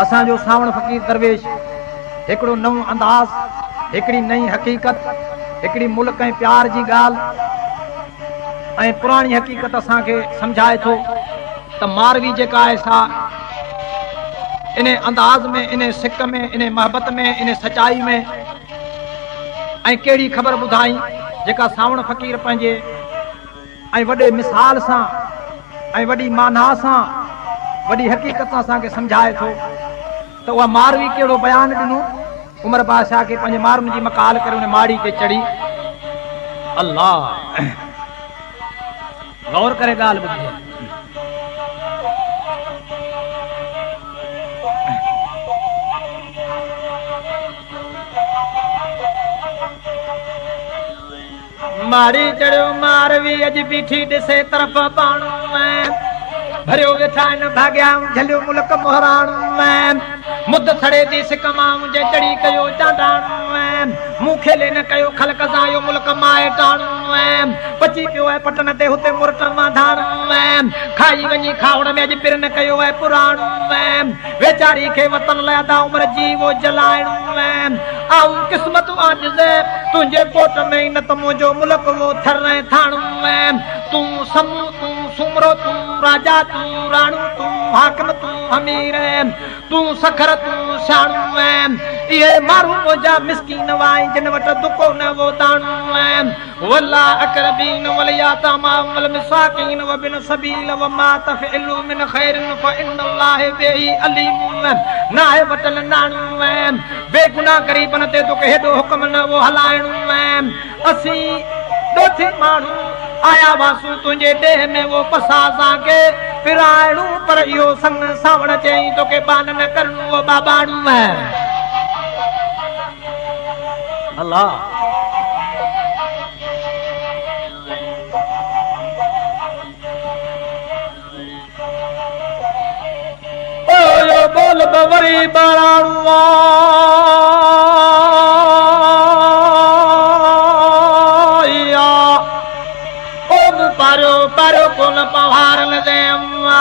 असांजो सावण फ़कीर दरवेश हिकिड़ो नओं अंदाज़, हिकिड़ी नई हक़ीक़त, हिकिड़ी मुल्क ऐं प्यार जी ॻाल्हि ऐं पुराणी हक़ीक़त असांखे सम्झाए थो त मारवी जेका आहे सा इन अंदाज़ में, इन सिक में, इन मोहबत में, इन सचाई में ऐं कहिड़ी ख़बर ॿुधाई जेका सावण फ़कीर पंहिंजे ऐं वॾे मिसाल सां ऐं वॾी माना सां वॾी हक़ीक़त सां असांखे सम्झाए थो त उहा मारवी कहिड़ो बयानु ॾिनो। उमर बादशाह खे पंहिंजे मारुनि जी मकाल करे उन माड़ी ते चढ़ी। अल्लाह गौर करे ॻाल्हि ॿुधी। माड़ी चढ़ियो मारवी अॼु बीठी ॾिसे तरफ़ पाणो भरियो वेठा आहिनि भाॻिया झलियो मुल्क मोहराणो मुद थड़े थी सिक मां मुंहिंजे चढ़ी कयो चांडाणो मूं खेले न कयो ख़लक सां इहो मुल्क माए टाणो पची पियो आहे पटन ते हुते मुर्ट मां धाणो खाई वञी खावण में अॼु पिर न कयो आहे पुराणो वेचारी खे वतन लाइ अदा उमिरि जी वो जलाइणो आऊं क़िस्मत आजिज़े तुंहिंजे कोट में न त मुंहिंजो मुल्क वो थर थाणो तूं समूं तूं सुमरो तूं राजा तूं राणू तूं हाकिम तूं अमीर तूं सखर तूं शाणू इहे माण्हू मुंहिंजा मिसकीन वाई जिन वटि दुको न वो दाणू वल्ला अक़रबीन वलयातामा वल मिसाकीन वबिन सबील वमा तफ़इलू मिन खैरिन फइन्नल्लाह बिही अलीम नाहे वटल नाणू बेगुनाह गरीबन ते तोखे हेॾो हुक्म न वो हलाइणो असीं ॾोथी माण्हू आया वासूं तुंहिंजे देह में वो पसासां के फिराइणू पर इहो संग सावण चई तोखे बान न करणो वो बाबाणू अल्लाह ओ बोल बवरी बाणाणू पारो कोन पहाड़ लदे अम्मा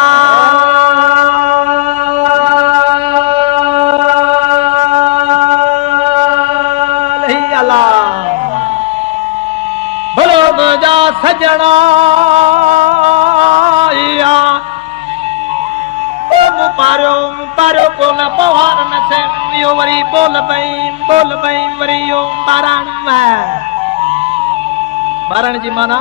भलो मुंहिंजा सजना पारो कोन पहाड़ न से इहो वरी बोल पई वरी इहो ॿारण जी माना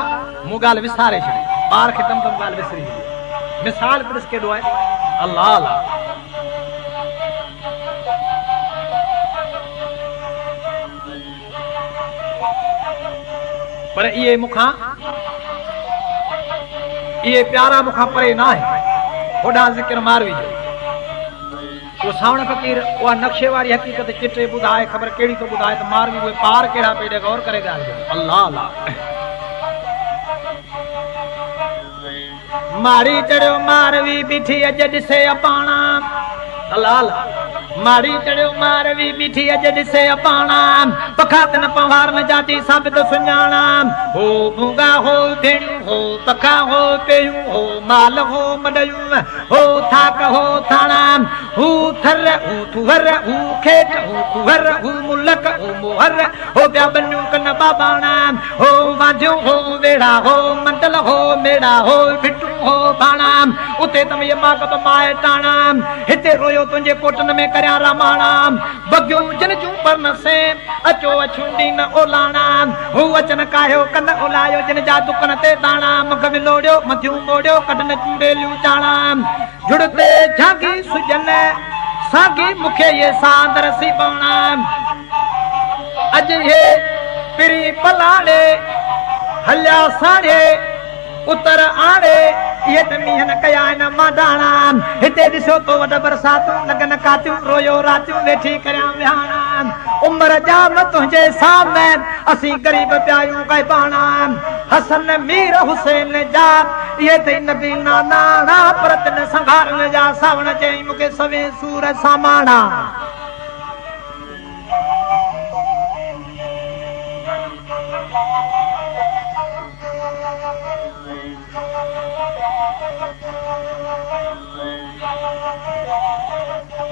मूं ॻाल्हि विसारे छॾी ॿार खे तम ॻाल्हि विसरी छॾी मिसाल ॾिस केॾो आहे। अल्लाह अल्लाह पर इहे मूंखां इहे प्यारा मूंखां परे न आहे। होॾां ज़िक्र मारवी जो उहो सावण फ़कीर उहा नक्शे वारी हक़ीक़त चिटे ॿुधाए ख़बर कहिड़ी थो ॿुधाए त मारवी उहे पार कहिड़ा पेॾे गौर करे ॻाल्हि अल्लाह अल्लाह माड़ी चढ़ियो मारवी बीठी अॼु ॾिसे अपाणा अल्लाह अल्लाह माड़ी चढ़ियो मारवी बीठी अॼु ॾिसे अपाणा पखातन पहाड़ न जाती साबित सुञाणा हो भूंगा हो भेणियूं हो पखा हो पेयूं हो माल हो मडयूं हो थाक हो थाणा हू थर हू तुहर हू खेत हू कुहर हू मुलक हू मोहर हो ॿिया बनियूं कन बाबाणा हो वांझियूं हो वेड़ा हो मंडल हो मेड़ा हो फिटूं हो भाणा उते तम ये मागब माए टाणा हिते रोयो तुंहिंजे कोटन में करियां रामाणा बगियूं जिन जूं पर न से अचो अछुंडी न ओलाणा हू अचन कायो कन ओलायो जिन जा दुकन ते दाणा मुख विलोड़ियो मथियूं मोड़ियो कढन चूड़ेलियूं चाणा जुड़ते झांगी सुजन सागी मुखे ये सांदर सी बणा अज ये पिरी पलाड़े हल्या साड़े उतर आड़े ये त मीहन कया न माडाणा हिते ॾिसो तो वॾ बरसातूं लगन कातियूं रोयो रातियूं वेठी करियां विहाणा उमिरि जाम तुंहिंजे सामने असीं ग़रीब पियायूं गैबाणा हसन मीर हुसैन जा इहे त नबी नाना पर तिन संघारनि जा सावण चई मूंखे सवे सूर सामाणा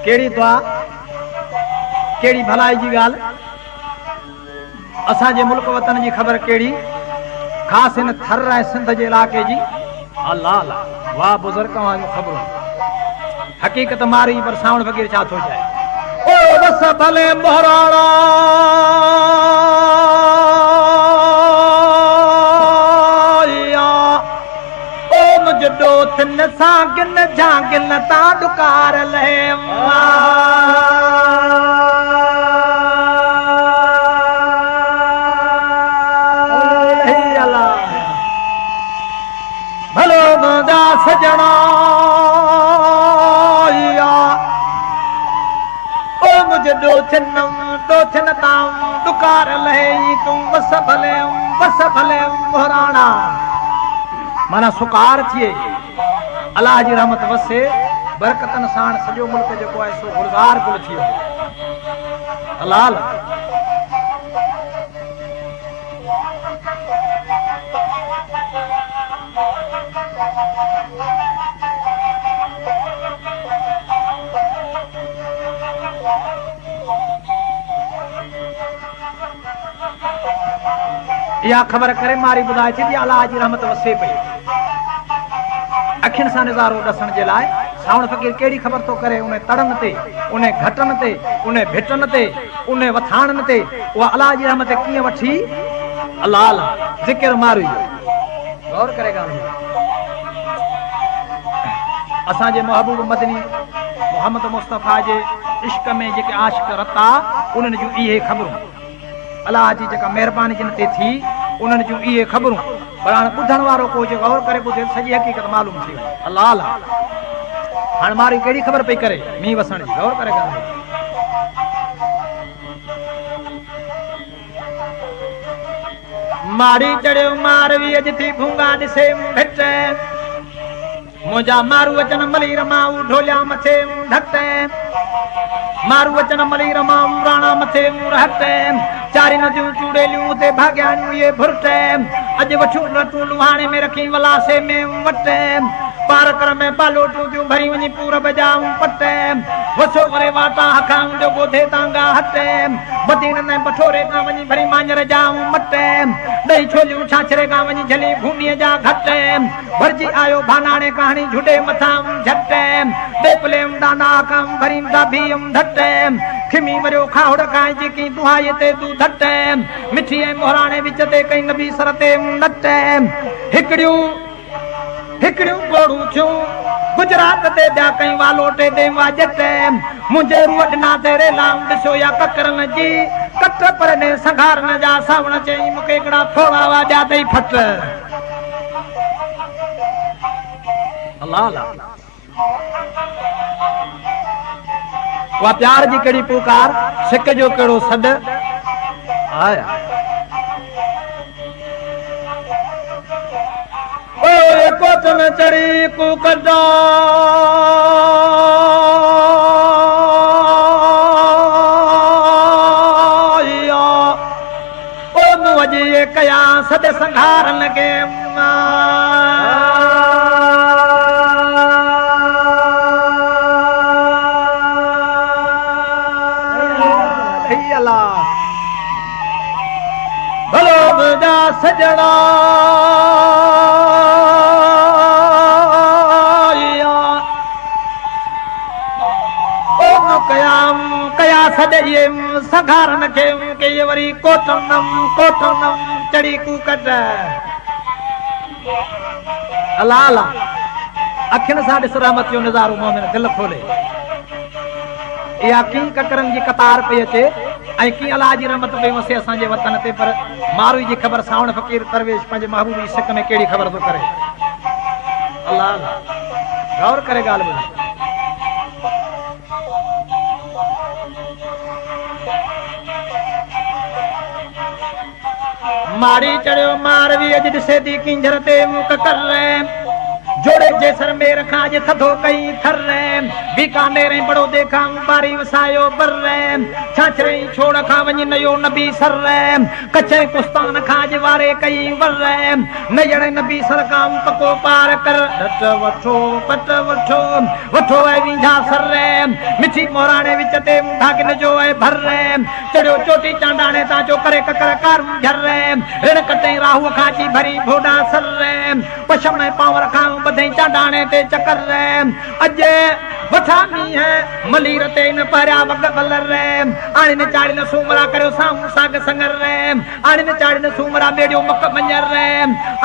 केड़ी दुआ केड़ी भलाई जी गाल असां जे मुल्क वतन जी ख़बर केड़ी खास इन थर ऐं सिंध जे इलाके जी अल्लाह अल्लाह वाह बुजुर्ग जो ख़बर हकीकत मारी पर सावण वग़ैरह छा थो चए ओ बस भले मोहराणा जडो थिन सां गिन झांगिन ता डुकार लहे भलो मुंहिंजा सजना ओ मुंहिंजो दो थिन तां डुकार लहे तूं बस भले मोहराणा माना सुकार थिए अल्लाह जी रहमत वसे बरकतन साण सॼो मुल्क जेको आहे सो गुलज़ार गुल थी वियो अल्लाह या ख़बर करे मारी ॿुधाए थी अल्लाह जी रहमत वसे पई अखियुनि सां नज़ारो ॾसण जे लाइ सावण फ़कीर कहिड़ी ख़बर थो करे उन तड़नि ते उन घटनि ते उन भिटनि ते उन वथाणनि ते उहा अल्लाह जी रहमत कीअं वठी अल्लाह अल्लाह ज़िक्र मारी गौर करे ॻाल्हि असांजे महबूब मदनी मोहम्मद मुस्तफ़ा जे इश्क में जेके आशिक़ रता उन्हनि जूं इहे ख़बरूं अल्लाह जी जेका महिरबानी जिन ते थी उन्हनि जूं इहे ख़बरूं पर हाणे ॿुधण वारो को जे गौर करे ॿुधे सॼी हक़ीक़त मालूम थी वई अल्लाह अल्लाह हाणे मारी कहिड़ी ख़बर पई करे मींहुं वसण जी गौर करे मारी चढ़ियो मारवी अॼु थी भूंगा ॾिसे भिट मुंहिंजा मारू अचन मली रमाऊ ढोलिया मथे ढक मारू अचन मली रमाऊ राणा मथे हट चारी नदियूं चूड़ेलियूं ते भाग्याणियूं ये भुरट अॼु वठूं रतूं लुहाणे में रखी वलासे में वट पार कर में बालोटूं थियूं भरी वञी पूर बजाऊं पट वसो करे वाटा हखाऊं जो ॿोधे तांगा हट बदीन में बठोरे खां वञी भरी मांजर जाऊं मट ॾही छोलियूं छाछरे खां वञी झली भूमीअ जा घट भरिजी आयो भानाणे कहाणी झुॾे मथां झट ॾेपलेम डाना खां भरी दाभियम धट खिमी मरियो खाउड़ खां जेकी दुहाई ते तूं धट मिठी ऐं मोहराणे विच ते कई नबी सर ते नट हिकड़ियूं गोड़ूं थियूं गुजरात ते ॿिया कई वालोटे ते वाजट मुंहिंजे रूह ॾिना ते रेलाऊं ॾिसो या ककरनि जी कट पर ने संघारनि जा सावण चई मूंखे हिकिड़ा थोरा वाॼा अथई फट अल्लाह अल्लाह उहा प्यार जी कहिड़ी पुकार सिक जो कहिड़ो सॾ आया कोटन चढ़ी कूकदा मुझे कया सद संघार लगे भलो मुझा सजड़ा कया सॼे संघारन खे के वरी कोटनम चढ़ी कूकट अल्लाह अल्लाह अखियुनि सां ॾिस रहमत जो नज़ारो मोमिन दिलि खोले इहा कीअं ककरनि जी कतार पई अचे ऐं कीअं अल्लाह जी रहमत पई वसे असांजे वतन ते पर मारू जी ख़बर सावण फ़कीर दरवेश पंहिंजे महबूब जी सिक में कहिड़ी ख़बर थो करे अल्लाह अल्लाह गौर करे ॻाल्हि ॿुधाए मारी चढ़ियो मारवी अॼु ॾिसे थी किंझर ते मुक कर जोड़े जैसर में रखा जे थधो कई थर बीकानेर बड़ो देखा बारी वसायो बर छाछरे छोड़ खा वञ नयो नबी सर कचे कुस्तान खाज वारे कई वर नयण नबी सर काम पको पार कर डट वठो पट वठो वठो ऐ विंझा सर मिठी मोराणे विच ते धागिन जो ऐ भर चढ़ियो चोटी चांडाणे ता जो करे ककर कार झर ऋण कटे राहु खाची भरी भोडा सर पशम पावर खां बधई चांडाणे ते चकर अजे वठामी है मलीर ते न परया वग बलर आने न चाड़ी न सूमरा करो साम साग संगर आने न चाड़ी न सूमरा बेड़ियो मक मंजर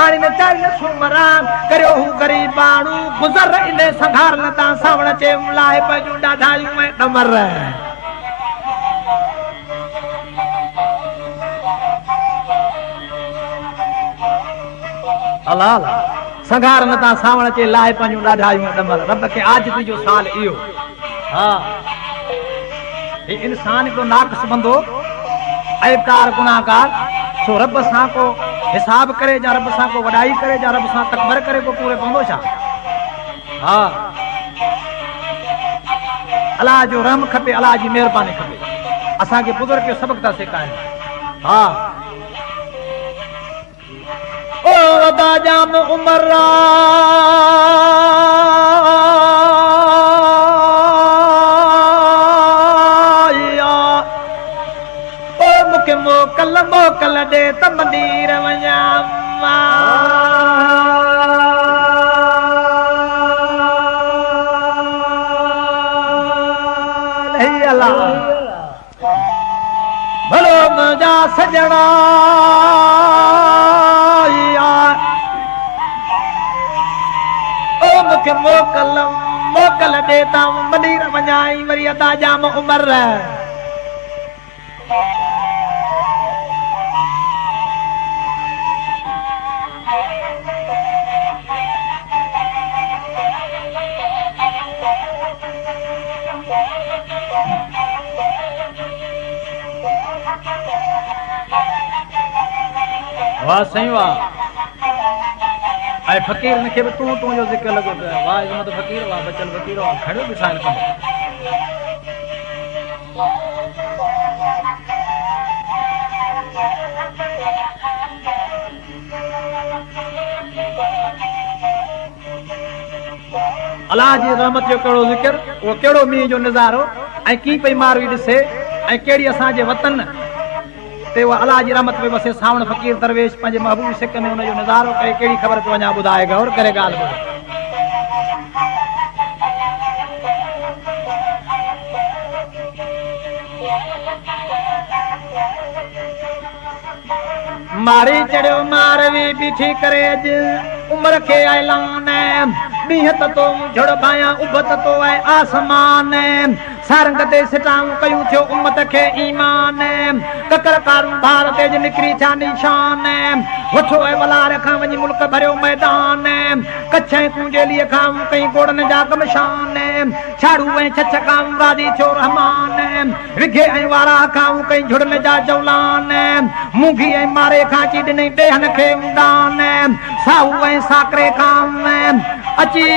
आने न चाड़ी न सूमरा करो हु गरीबाणू गुजर इने संघार लता सावण चे लाए पजू डाढायू में दमर अल्लाह संघार नता सावण चे लाए पंजू डाढायू में दमर रब के आज जो साल इयो हाँ ये इंसान को नाकस बंदो ऐबकार गुनाहगार सो रब सां को हिसाब करे जा रब सां को वडाई करे जा रब सां तकबर करे को पूरे पवंदो छा हाँ अल्लाह जो रहम खपे अल्लाह जी मेहरबानी खपे असा के बुजुर्ग के सबक ता सिखाए हाँ ओ दाजाम उमर मोकल मोकल दे त मंदिर वञा भलो मुंहिंजा सजणा ओ मूंखे मोकल मोकल दे त मंदिर वञाई वरी अदा जाम उमर वाह सही वाह ऐ फकीर ने के तू तू जो जिक्र लगो वाह इजमत फकीर वाह बचल फकीर वाह खड़ो बिसाल कम अल्लाह जी रहमत जो केड़ो जिक्र वो केड़ो मी जो नजारो ऐ की पई मारवी दिसे ऐ केड़ी असा जे वतन ते वो अल्लाह जी रहमत पे बसे सावण फकीर दरवेश पंजे महबूब सिक में उन जो नजारो करे केड़ी खबर पे वना बुधाए गौर करे गाल बुध मारी चढ़ियो मारवी बीठी करे अज उम्र के ऐलान बीहत तो झड़ पाया उबत तो है आसमान सारंग ते सिटाऊं कयूं थियो उम्मत के ईमान ककर कारूं भारत जे निकरी छा निशान वठो ऐ वलार खां वञी मुल्क भरियो मैदान कच्छे तुंहिंजे लिए खाऊं कई गोड़न जा गमशान छाड़ू ऐं छछ खाऊं राजी थियो रहमान विघे ऐं वारा खाऊं कई झुड़न जा जौलान मूंगी ऐं मारे खां ची ॾिनई ॾेहन खे उडान साहू ऐं साकरे खाऊं अची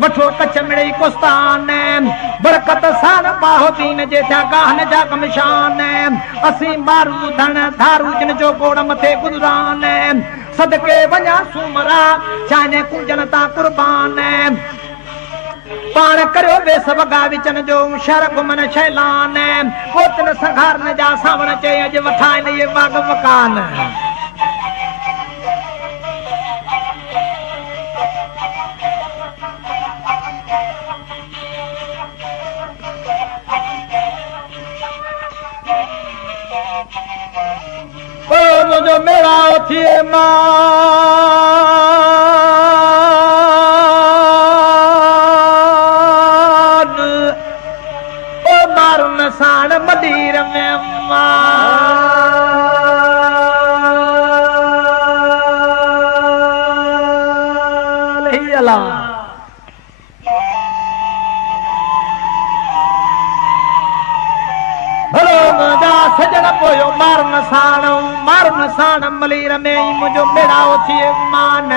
वठो कच्छ मिड़ई कुस्तान बरकत साण बाहो दीन जे थिया गाहन जा कमशान असीं मारू धन धारू जिन जो गोड़ मथे गुज़रान सदके वञा सूमरा चाहे कुंजन ता कुर्बान पाण करियो बेस वगा विचन जो शर घुमन शैलान पोतन संघारन जा सावण चई अॼु वठाइन ये बाग मकान जो मेरा थिए मान ओ मारुन साण मदीर में मान ही अल्लाह सजन पोयो मारन साण मलीर में मुझो बेड़ाओ थिए मान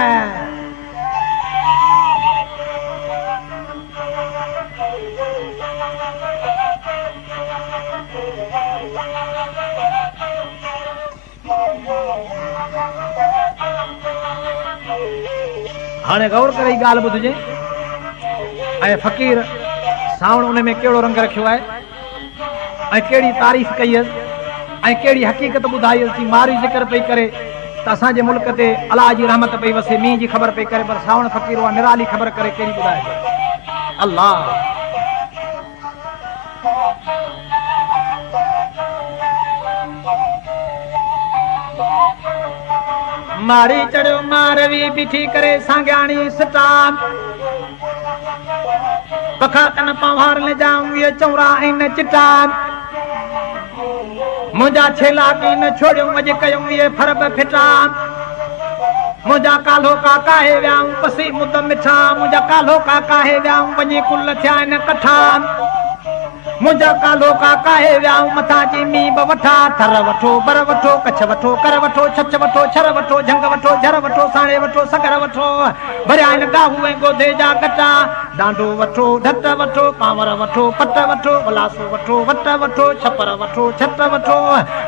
हाणे गौर करे ॻाल्हि ॿुधजे ऐं फ़क़ीर सावण उन में कहिड़ो रंग रखियो आहे ऐं कहिड़ी तारीफ़ कई हुअसि ऐं कहिड़ी हक़ीक़त ॿुधाई हुअसि मारी ज़िक्र पई करे त असांजे मुल्क ते अलाह जी रहमत पई वसे मींहं जी ख़बर पई करे पर सावण फ़क़ीर उहा निराली ख़बर करे कहिड़ी ॿुधाए अल्लाह मारी चढ़ियो मारवी बीठी करे सांगाणी सटान पखा तन पवार ले जाऊं ये चौरा इन चिटान मुंजा छेला की न छोड़ियो मज कयूं ये फरब फिटान मुंजा कालो का काहे व्याऊं पसी मुद मिठा मुंजा कालो का काहे व्याऊं वञी कुल थिया इन कठान मुंजा कालो का काहे व्याऊं मथा जी मी बवठा थर वठो बर वठो कच्छ वठो कर वठो छच वठो छर वठो झंग वठो झर वठो साणे वठो सगर वठो भरिया इन गाहू ऐं गोधे जा गटा डांडो वठो ढट वठो पावर वठो पट वठो वलासो वठो वट वठो छपर वठो छट वठो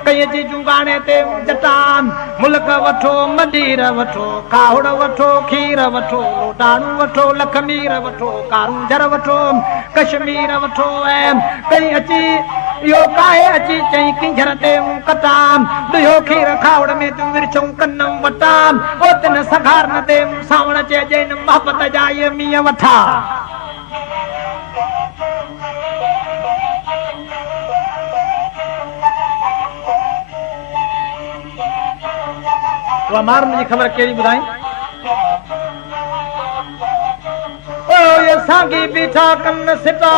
कई जी जुगाणे ते जटान मुल्क वठो मदीर वठो काहुड़ वठो खीर वठो लोटाणू वठो लखमीर वठो कारू झर वठो कश्मीर वठो ऐं कई अची यो काहे अची चई किंझर ते कटाम दुयो खीर खावड़ में तू विरचूं कन्नम वटाम ओ तन सगार न दे सावण चे जैन मोहब्बत जा ये मिया वठा वो मारन जी खबर केड़ी बुधाई ओ ये सांगी बीठा कन्न सिटा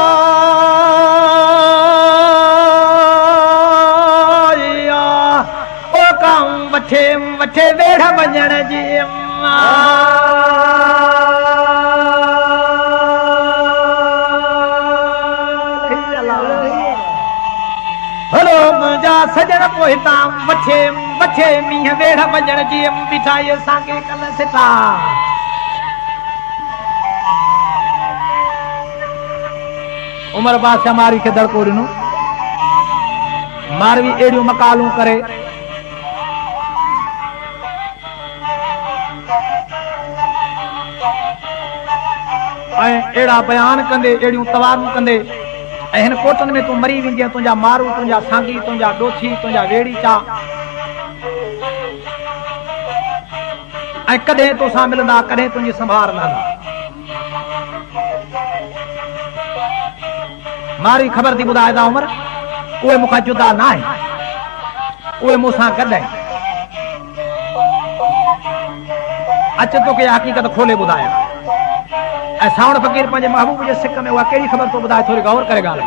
वठे वठे वेड़ वञण जी हलो मुंहिंजा सजण पोहिता वठे वठे मींहं वेड़ वञण जी बीठा ये सांगे कन सिटा उमर बादशाह मारी खे दड़को ॾिनो मारवी अहिड़ियूं मकालूं करे एड़ा बयान कंदे एड़ियूं तवारूं कंदे ऐं हिन कोटन में तूं मरी वेंदीअ तुंहिंजा मारू तुंहिंजा सांगी तुंहिंजा डोथी तुंहिंजा वेड़ी चा ऐं कॾहिं तोसां मिलंदा कॾहिं तुंहिंजी संभाल रहंदा मारी ख़बर थी ॿुधाए ता उमर उहे मूंखां जुदा न आहिनि उहे मूंसां गॾु आहिनि अच तोखे हक़ीक़त खोले ॿुधायां ऐं सावण फ़क़ीर पंहिंजे महबूब जे सिक में उहा कहिड़ी ख़बर थो ॿुधाए थोरी गौर करे ॻाल्हि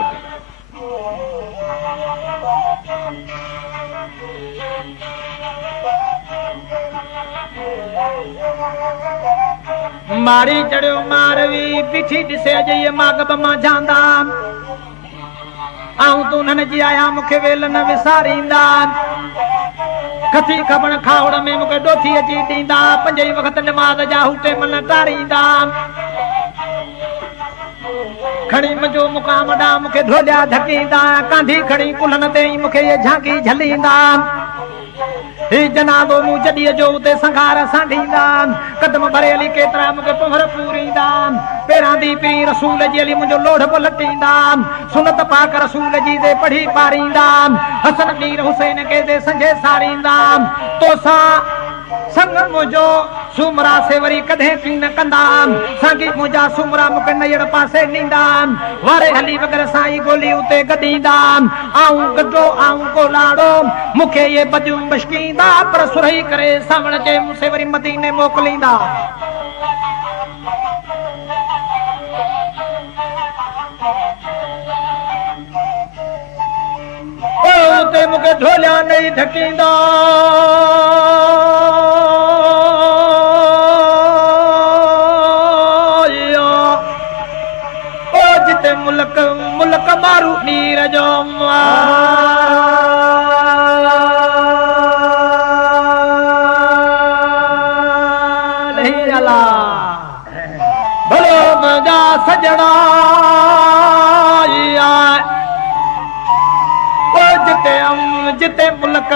मारी चढ़ियो मारवी पीठी ॾिसे अॼु इहे मागब मां झांदा आऊं तूं उन्हनि जी आया मूंखे वेल न विसारींदा कथी खबण खावड़ में मूंखे डोथी अची ॾींदा पंज ई वक़्त नमाज़ जा हूटे मन टारींदा खणी मुंहिंजो मुक़ाम ॾांहुं मूंखे ढोलिया ढकींदा कांधी खणी कुल्हनि ते मूंखे ये झांकी झलींदा ही जनाबो मूं जॾीअ जो उते संघार सांढींदा कदम भरे हली केतिरा मूंखे पुहर पूरींदा पेरां दी पी रसूल जी हली मुंहिंजो लोढ़ लटींदा सुनत पाक रसूल जी दे पढ़ी पारींदा हसन मीर हुसैन के दे संझे सारींदा तोसां संग मुंहिंजो सुमरा से वरी कॾहिं की न कंदा सांगी मुंहिंजा सुमरा मूंखे नयड़ पासे ॾींदा वारे हली वग़ैरह साईं गोली उते गॾींदा आऊं गॾो आऊं गोलाड़ो मूंखे ये बदियूं मश्कींदा पर सुरही करे सावण जे मूंसे वरी मदीने मोकिलींदा उते मूंखे ढोलिया नहीं ढकींदा मुल्क मुल्क मारू नीर जो भलो मुंहिंजा सजणा जिते मुल्क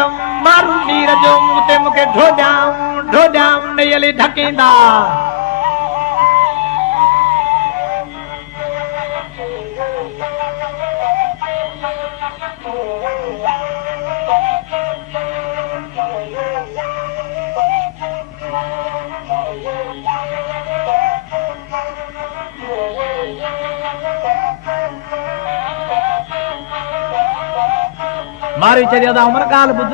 मारू नीर जो उते मूंखे ढोलिया ढोलिया नयली ढकींदा मारी चढ़िया था उमर गाल बुध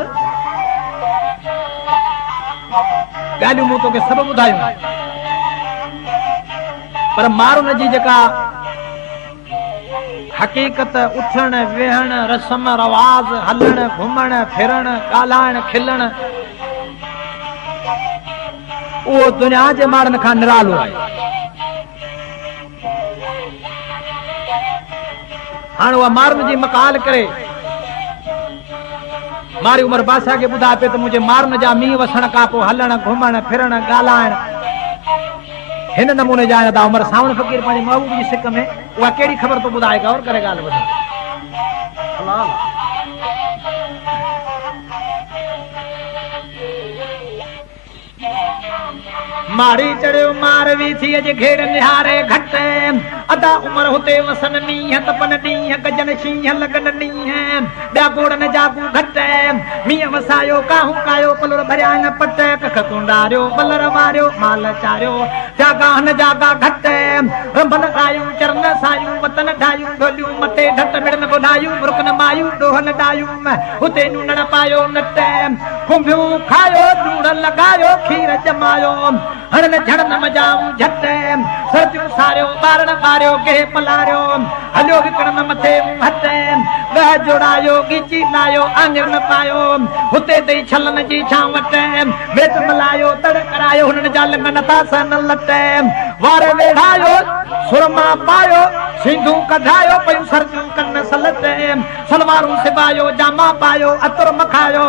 गालियूं मूं तोखे सभु ॿुधायूं पर माण्हुनि जी जेका हकीकत उथण वेहण रस्म रवाज हलण घुमण फिरण ॻाल्हाइण खिलण उहो दुनिया जे माण्हुनि खां निरालो आहे हाणे उहा माण्हुनि जी मकाल करे मारी उमर बादशाह खे ॿुधाए पियो त मुंहिंजे मारुनि जा मींहं वसण खां पोइ हलण घुमण फिरण ॻाल्हाइण हिन नमूने जा आहिनि उमर सावण फ़कीर पंहिंजे महबूब जी सिक में उहा कहिड़ी ख़बर थो ॿुधाए गौर करे ॻाल्हि ॿुधाए मारी चढ़ियो मारवी थी अॼु घेर निहारे घट अदा उमर हुते वसन मींहं तपन ॾींहं गजन शींहं लॻन ॾींहं ॿिया गोड़न जागू घट मींहं वसायो काहू कायो पलर भरिया न पट कख कुंडारियो बलर मारियो माल चारियो जागा न जागा घट रंभन आयूं चरण सायूं वतन ढायूं ढोलियूं मटे ढट मिड़न बुधायूं मुर्कन मायूं ॾोहन डायूं हुते नूनण पायो नट खुंभियूं खायो लूण लॻायो खीर जमायो हड़न झड़न मजाऊं झट सर्दियूं सारियो ॿारण ॿारियो गेह पलारियो हलियो विकणन मथे हथ ॻह जोड़ायो ॻीची लायो आङिर न पायो हुते तई छलन जी छां वट मिर्च मलायो तड़ करायो हुननि जा लिंग नथा सन लट वार वेढ़ायो सुरमा पायो सिंधू कढायो पयूं सर्दियूं कन सलट सलवारूं सिबायो जामा पायो अतर मखायो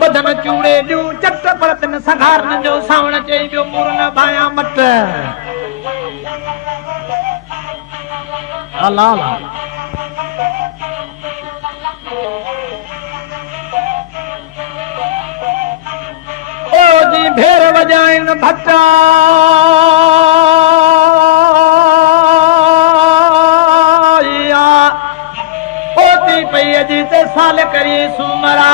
बदन चूड़े ॾियूं चट परतन संघारन जो सावण चई वियो मूर न भाया मट अल्लाह ओ जी भेर वजाइन भट्टा ओती पई अजी ते साल करी सुमरा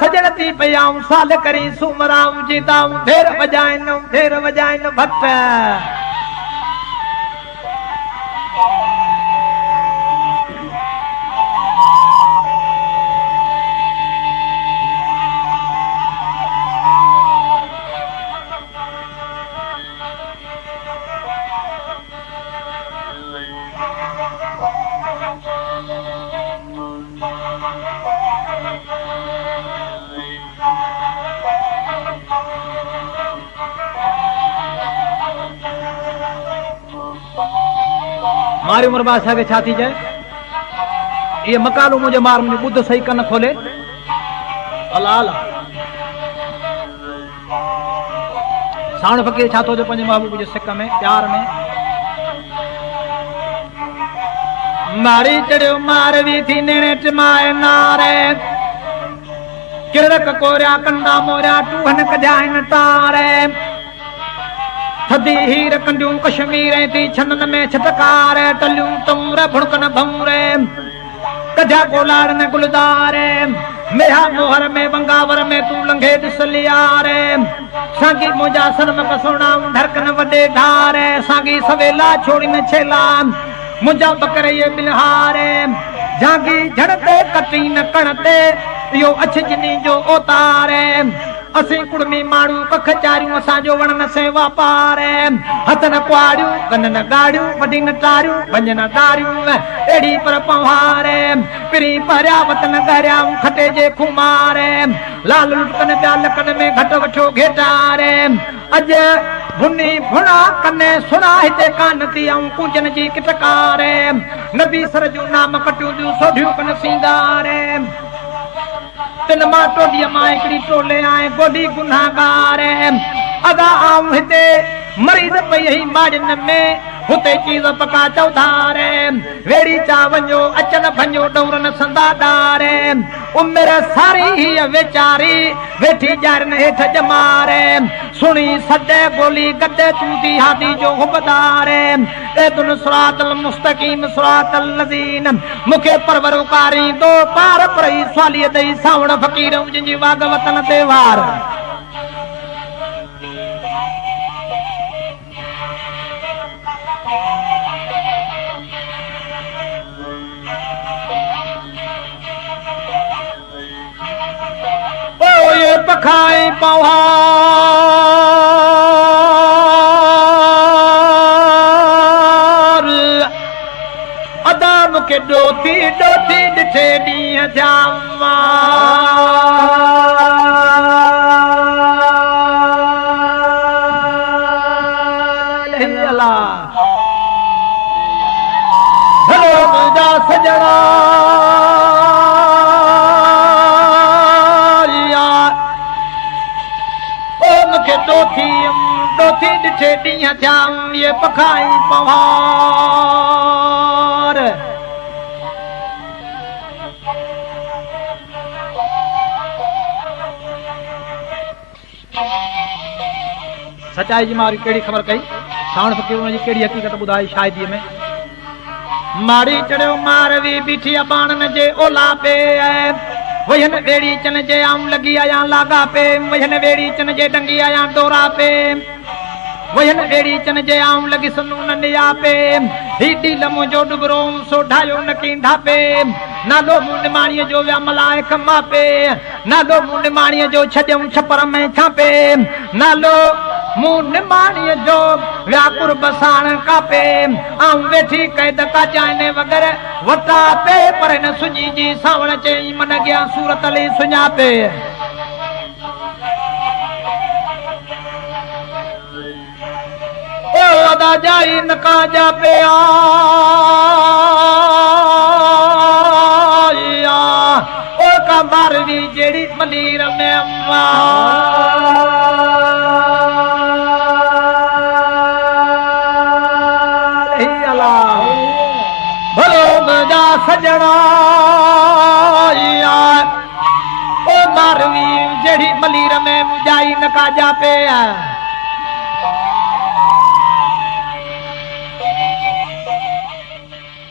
सजन थी पयाऊं साल करी सुमराऊं जीताऊं ढेर वजाइन भट मारी उमर बादशाह के छाती जाए ये मकालू मुझे मार मुझे बुद्ध सही कन खोले अल्लाह अल्लाह सावण फकीर छातो जो पंहिंजे महबूब जे सिक में प्यार में मारी चढ़ियो मारवी थी नेणे टिमाए नारे किरक कोरिया कंदा मोरिया टूहन कढाइन तारे थदी हीर कंडियूं कश्मीर थी छनन में छटकार टलियूं तूर भुणकन भौरे कढा गोलाड़न गुलदारे मेहा मोहर में बंगावर में तू लंघे दिसलियारे सांगी मुंजा सनम कसोणा धरकन वडे ढारे सांगी सवेला छोड़ी न छेला मुंजा बकरे ये बिलहारे झांगी झड़ते कटी न कणते यो अछ जिनी जो ओतारे असी कुड़मी माण्हू कख चारियूं असांजो वण न से वापारे हथ न कुआड़ियूं कन न गाड़ियूं वॾी न टारियूं पंज न दारियूं एड़ी पर पवारे पिरी परिया वतन गरियाऊं खटे जे खुमारे लाल लुटकन पिया लकन में घट वठो घेटारे अॼु भुनी भुणा कने सुना हिते कान थी ऐं कुंजन जी किटकारे नबी सर जूं नाम कटियूं थियूं सोढियूं कन सींदारे तिन मां टोॾीअ मां हिकिड़ी टोले आए गोली गुनाहगार अदा आऊं हिते मरीज़ पई ही माड़िन में हुते चीज़ पका चौधारे वेड़ी चा वञो अचन भञो डौरन संदा डारे उमिरि सारी हीअ वेचारी वेठी ॼारन हेठ जमारे सुणी सॾे गोली गॾे चूंदी हादी जो हुबदारे एदुन सिरातल मुस्तकीम सिरातल लज़ीन मूंखे परवरकारी दो पार परई स्वालीअ दई सावण फ़कीर जिंजी वाग वतन ते वार पखाई पवार अदाम के डोथी डोथी डिठे ॾींहं जामा भलो मुंहिंजा सजणा डोथी डोथी ॾिठे ॾींहं थियां ये पखाई पवार सचाई जी मारी कहिड़ी ख़बर कई सावण फ़कीर जी कहिड़ी हक़ीक़त ॿुधाई शायदीअ में मारी चढ़ियो मारवी बीठी बाणन जे ओला पे वहन वेड़ी चन जे आऊं लगी आया लागा पे वहन वेड़ी चन जे डंगी आया डोरा पे वहन वेड़ी चन जे आऊं लगी सनू नंडिया पे हीडी लमो जो डुबरो सोढायो न कींधा पे नालो मुंड माणीअ जो विया मलाए खम्मा पे नालो मुंड माणीअ जो छॾियऊं छपर में छापे नालो मुंड माणीअ जो विया कुर्ब साण कापे आऊं वेठी कैद काचाइने वग़ैरह वटा पे पर न सुजी जी सावण चई मन गया सूरत ले सुञापे ओ अदा जाई न काजा पे आया ओ का मारवी जेड़ी मलीर में अम्मा सजणा ओ मारवी जेड़ी मलीर में मुजाई न काजा पे